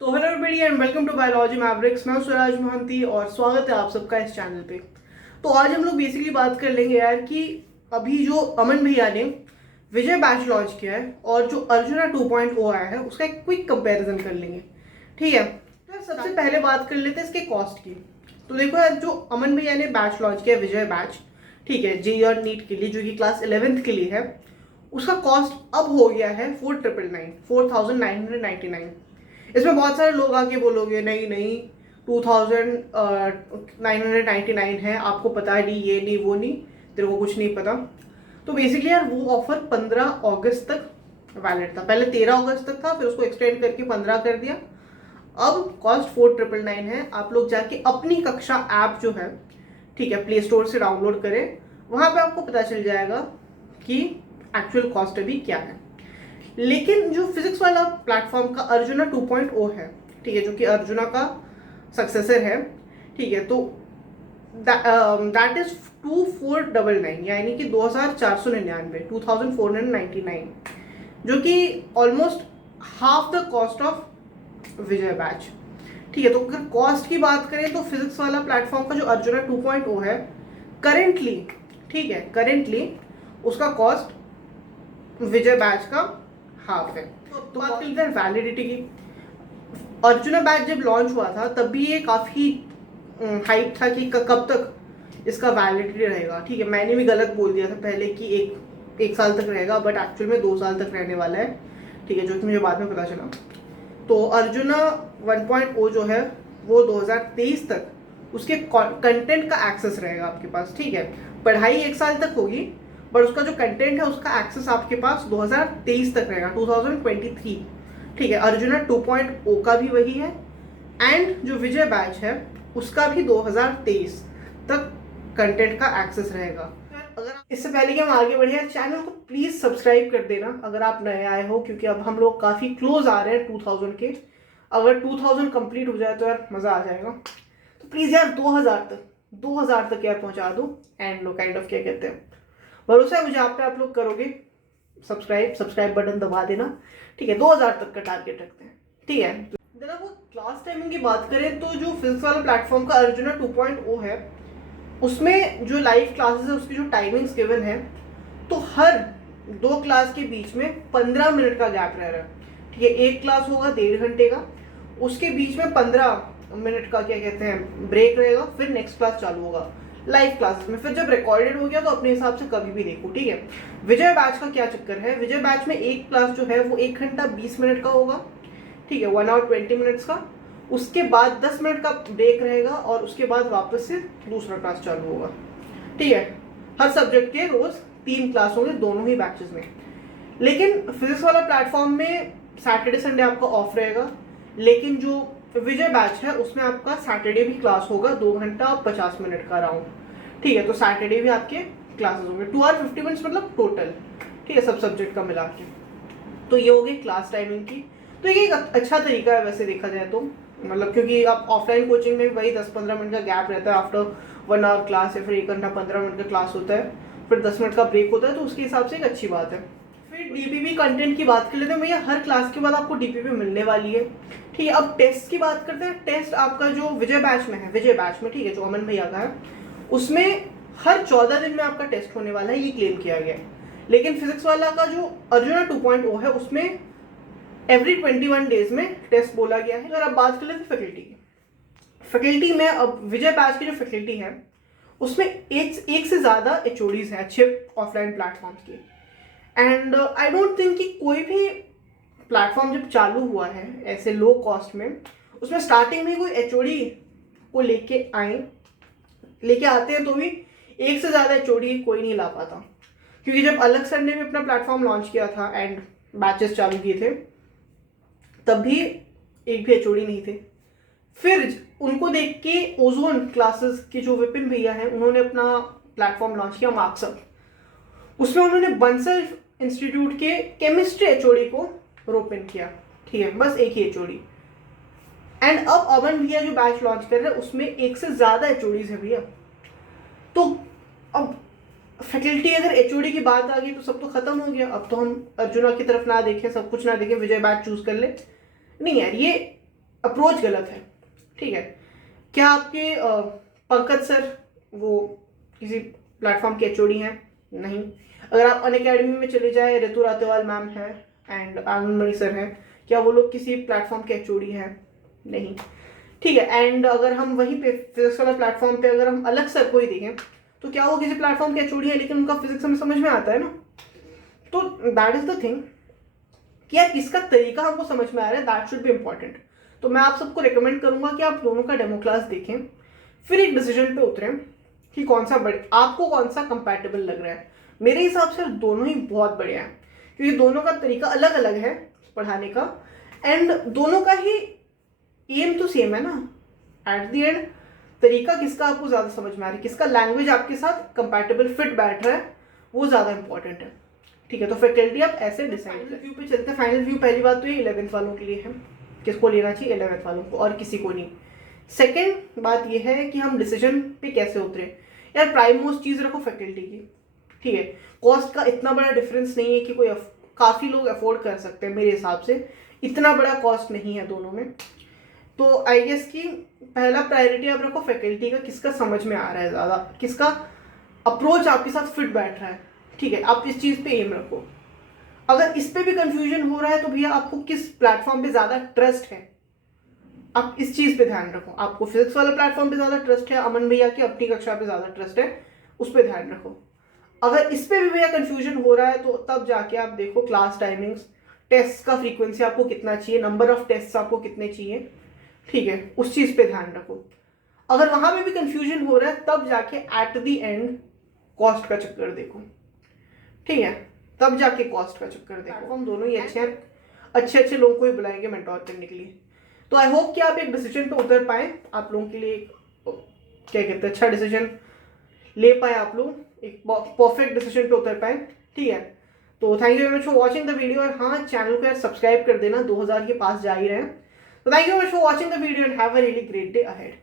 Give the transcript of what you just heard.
तो hello everybody and welcome to biology mavericks. मैं सुराज मोहंती और स्वागत है आप सबका इस चैनल पे। तो आज हम लोग बेसिकली बात कर लेंगे यार कि अभी जो अमन भैया ने विजय बैच लॉन्च किया है और जो अर्जुना 2.0 आया है उसका एक क्विक कंपैरिजन कर लेंगे। ठीक है, तो सबसे पहले बात कर लेते हैं इसके कॉस्ट की। तो देखो यार, जो अमन भैया ने बैच लॉन्च किया विजय बैच, ठीक है, जेईई और नीट के लिए, जो कि क्लास 11th के लिए है, उसका कॉस्ट अब हो गया है 4999। इसमें बहुत सारे लोग आके बोलोगे नहीं नहीं 2999 है, आपको पता नहीं, ये नहीं वो नहीं, तेरे को कुछ नहीं पता। तो बेसिकली यार वो ऑफर 15 अगस्त तक वैलिड था। पहले 13 अगस्त तक था, फिर उसको एक्सटेंड करके 15 कर दिया। अब कॉस्ट 4999 है। आप लोग जाके अपनी कक्षा ऐप जो है, ठीक है, प्ले स्टोर से डाउनलोड करें, वहां पे आपको पता चल जाएगा कि एक्चुअल कॉस्ट अभी क्या है। लेकिन जो फिजिक्स वाला प्लेटफॉर्म का अर्जुना 2.0 है, ठीक है, जो कि अर्जुना का सक्सेसर है, ठीक है, तो दैट इज 2499, यानी कि 2499, जो कि almost half the cost of Vijay batch. ठीक है, तो अगर कॉस्ट की बात करें तो फिजिक्स वाला प्लेटफॉर्म का जो अर्जुना 2.0 है करेंटली, ठीक है, करेंटली उसका कॉस्ट विजय बैच का हाफ है। तो बात करते हैं वैलिडिटी की। अर्जुना बैच जब लॉन्च हुआ था तब भी ये काफी हाइप था कि कब तक इसका वैलिडिटी रहेगा। ठीक है, मैंने भी गलत बोल दिया था पहले कि एक साल तक रहेगा, बट एक्चुअल में 2 साल तक रहने वाला है। ठीक है, जो कि मुझे बाद में पता चला। तो अर्जुना 1.0 जो है वो 2023 तक उसके कंटेंट का एक्सेस रहेगा आपके पास। ठीक है, पढ़ाई 1 साल तक होगी, बट उसका जो कंटेंट है उसका एक्सेस आपके पास 2023 तक रहेगा, 2023। ठीक है, अर्जुना 2.0 का भी वही है, एंड जो विजय बैच है उसका भी 2023 तक कंटेंट का एक्सेस रहेगा। अगर इससे पहले कि हम आगे बढ़े, चैनल को प्लीज सब्सक्राइब कर देना अगर आप नए आए हो, क्योंकि अब हम लोग काफी क्लोज आ रहे हैं 2000 के। अगर 2000 कंप्लीट हो जाए तो यार मजा आ जाएगा। तो प्लीज यार 2000 तक यार पहुंचा दो। एंड लो काइंड ऑफ क्या कहते हैं, भरोसा है मुझे आप पे, आप लोग करोगे। सब्सक्राइब बटन दबा देना। ठीक है, 2000 तक का टारगेट रखते हैं। ठीक है, जरा वो क्लास टाइमिंग की बात करें तो जो फिजिक्स वाला प्लेटफॉर्म का अर्जुना 2.0 है उसमें जो लाइव क्लासेस है उसकी जो टाइमिंग्स गिवन है, तो हर 2 क्लास के बीच में 15 मिनट का गैप रह रहा है। ठीक है, एक क्लास होगा 1.5 घंटे का, उसके बीच में 15 मिनट का क्या कहते हैं ब्रेक रहेगा, फिर नेक्स्ट क्लास चालू होगा लाइव क्लासेस में। फिर जब रिकॉर्डेड हो गया तो अपने हिसाब से कभी भी देखो। ठीक है, विजय बैच का क्या चक्कर है, विजय बैच में एक क्लास जो है वो 1 घंटा 20 मिनट का होगा। ठीक है, 1 आवर 20 मिनट्स का, उसके बाद 10 मिनट का ब्रेक रहेगा और उसके बाद वापस से दूसरा क्लास चालू होगा। ठीक है, हर सब्जेक्ट के रोज 3 क्लास होंगे दोनों ही बैचेस में। लेकिन फिजिक्स वाला प्लेटफॉर्म में सैटरडे संडे आपका ऑफ रहेगा, लेकिन जो विजय बैच है उसमें आपका सैटरडे भी क्लास होगा 2 घंटा और 50 मिनट का राउंड। ठीक है, तो सैटरडे भी आपके क्लासेस होंगे 2 आवर 50 मिनट्स मतलब टोटल। ठीक है, सब सब्जेक्ट का मिला के। तो ये होगी क्लास टाइमिंग की। तो ये एक अच्छा तरीका है वैसे देखा जाए तो, मतलब क्योंकि आप ऑफलाइन कोचिंग में वही 10-15 मिनट का गैप रहता है आफ्टर 1 आवर क्लास, या फिर 1 घंटा 15 मिनट का क्लास होता है, फिर 10 मिनट का ब्रेक होता है, तो उसके हिसाब से एक अच्छी बात है। फिर डीपीपी कंटेंट की बात कर लेते हैं। भैया हर क्लास के बाद आपको डीपीपी मिलने वाली है। ठीक है, अब टेस्ट की बात करते हैं। टेस्ट आपका जो विजय बैच में है, विजय बैच में, ठीक है, जो अमन भैया का है, उसमें हर 14 दिन में आपका टेस्ट होने वाला है, ये क्लेम किया गया है। लेकिन फिजिक्स वाला का जो अर्जुना 2.0 है उसमें एवरी 21 डेज में टेस्ट बोला गया है। अगर आप बात कर लेते फैकल्टी की, फैकल्टी में अब विजय बैच की जो फैकल्टी है उसमें एक से ज्यादा एचओडीज हैं अच्छे ऑफलाइन प्लेटफॉर्म के। एंड आई डोंट थिंक कि कोई भी प्लेटफॉर्म जब चालू हुआ है ऐसे लो कॉस्ट में, उसमें स्टार्टिंग में कोई एचओडी को लेके आते हैं तो भी एक से ज्यादा एचओडी कोई नहीं ला पाता। क्योंकि जब अलग सर ने भी अपना प्लेटफॉर्म लॉन्च किया था एंड बैचेस चालू किए थे, तब भी एक भी एचओडी नहीं थे। फिर उनको देख के ओजोन क्लासेस के जो विपिन भैया हैं उन्होंने अपना प्लेटफॉर्म लॉन्च किया मार्क्सअप। उसमें उन्होंने बंसल इंस्टीट्यूट के केमिस्ट्री एचओडी को रोप इन किया। ठीक है, बस एक ही एचओडी। एंड अब अमन भैया जो बैच लॉन्च कर रहे हैं उसमें एक से ज्यादा एचओडीज है भैया। तो अब फैकल्टी अगर एचओडी की बात आ गई तो सब तो खत्म हो गया। अब तो हम अर्जुना की तरफ ना देखें, सब कुछ ना देखें, विजय बैच चूज कर ले, नहीं यार, ये अप्रोच गलत है। ठीक है, क्या आपके पंकज सर वो किसी प्लेटफॉर्म के एचओडी हैं? नहीं। अगर आप अनअकैडमी में चले जाए, ऋतु रातेवाल मैम है एंड आनंदमणि सर हैं, क्या वो लोग किसी प्लेटफॉर्म के एचओडी हैं? नहीं। ठीक है, एंड अगर हम वहीं पे फिजिक्स वाला प्लेटफॉर्म पे अगर हम अलग सर को ही देखें तो क्या वो किसी प्लेटफॉर्म के एचओडी है, लेकिन उनका फिजिक्स हमें समझ में आता है ना। तो दैट इज द थिंग कि यार इसका तरीका हमको समझ में आ रहा है, दैट शुड बी इम्पॉर्टेंट। तो मैं आप सबको रिकमेंड करूंगा कि आप दोनों का डेमो क्लास देखें, फिर एक डिसीजन पे उतरें कि कौन सा आपको कौन सा कंपैटिबल लग रहा है। मेरे हिसाब से दोनों ही बहुत बढ़िया है, क्योंकि दोनों का तरीका अलग अलग है पढ़ाने का, एंड दोनों का ही एम तो सेम है ना। एट द एंड तरीका किसका आपको ज़्यादा समझ में आ रहा है, किसका लैंग्वेज आपके साथ कंपैटिबल फिट बैठ रहा है, वो ज़्यादा इंपॉर्टेंट है। ठीक है, तो फैकल्टी आप ऐसे डिसाइड करें। व्यू पे चलते हैं। फाइनल व्यू पहली बात तो ये 11th वालों के लिए है, किसको लेना चाहिए, 11th वालों को, और किसी को नहीं। सेकेंड बात ये है कि हम डिसीजन पे कैसे उतरे। यार प्राइम मोस्ट चीज़ रखो फैकल्टी की। ठीक है, कॉस्ट का इतना बड़ा डिफरेंस नहीं है कि कोई काफ़ी लोग अफोर्ड कर सकते हैं, मेरे हिसाब से इतना बड़ा कॉस्ट नहीं है दोनों में। तो आई गेस कि पहला प्रायोरिटी आप रखो फैकल्टी का, किसका समझ में आ रहा है ज़्यादा, किसका अप्रोच आपके साथ फिट बैठ रहा है। ठीक है, आप इस चीज़ पे एम रखो। अगर इस पे भी कंफ्यूजन हो रहा है तो भैया आपको किस प्लेटफॉर्म पे ज़्यादा ट्रस्ट है, आप इस चीज़ पे ध्यान रखो। आपको फिजिक्स वाला प्लेटफॉर्म पे ज़्यादा ट्रस्ट है, अमन भैया की अपनी कक्षा पे ज़्यादा ट्रस्ट है, उस पर ध्यान रखो। अगर इस पे भी भैया कंफ्यूजन हो रहा है तो तब जाके आप देखो क्लास टाइमिंग्स, टेस्ट का फ्रीक्वेंसी आपको कितना चाहिए, नंबर ऑफ टेस्ट आपको कितने चाहिए। ठीक है, उस चीज़ पे ध्यान रखो। अगर वहां पे भी कंफ्यूजन हो रहा है तब जाके एट द एंड कॉस्ट का चक्कर देखो। ठीक है, तब जाके कॉस्ट का चक्कर देखो। हम दोनों ही अच्छे हैं, अच्छे लोगों को ही बुलाएंगे मेंटोर करने के लिए। तो आई होप कि आप एक डिसीजन पे उतर पाए, आप लोगों के लिए क्या कहते हैं अच्छा डिसीजन ले पाए, आप लोग एक परफेक्ट डिसीजन पे उतर पाए। ठीक है, तो thank you very much for watching the video, और हाँ चैनल को यार सब्सक्राइब कर देना, 2000 के पास जा ही रहे हैं। तो thank you very much for watching the video and have a really great day ahead.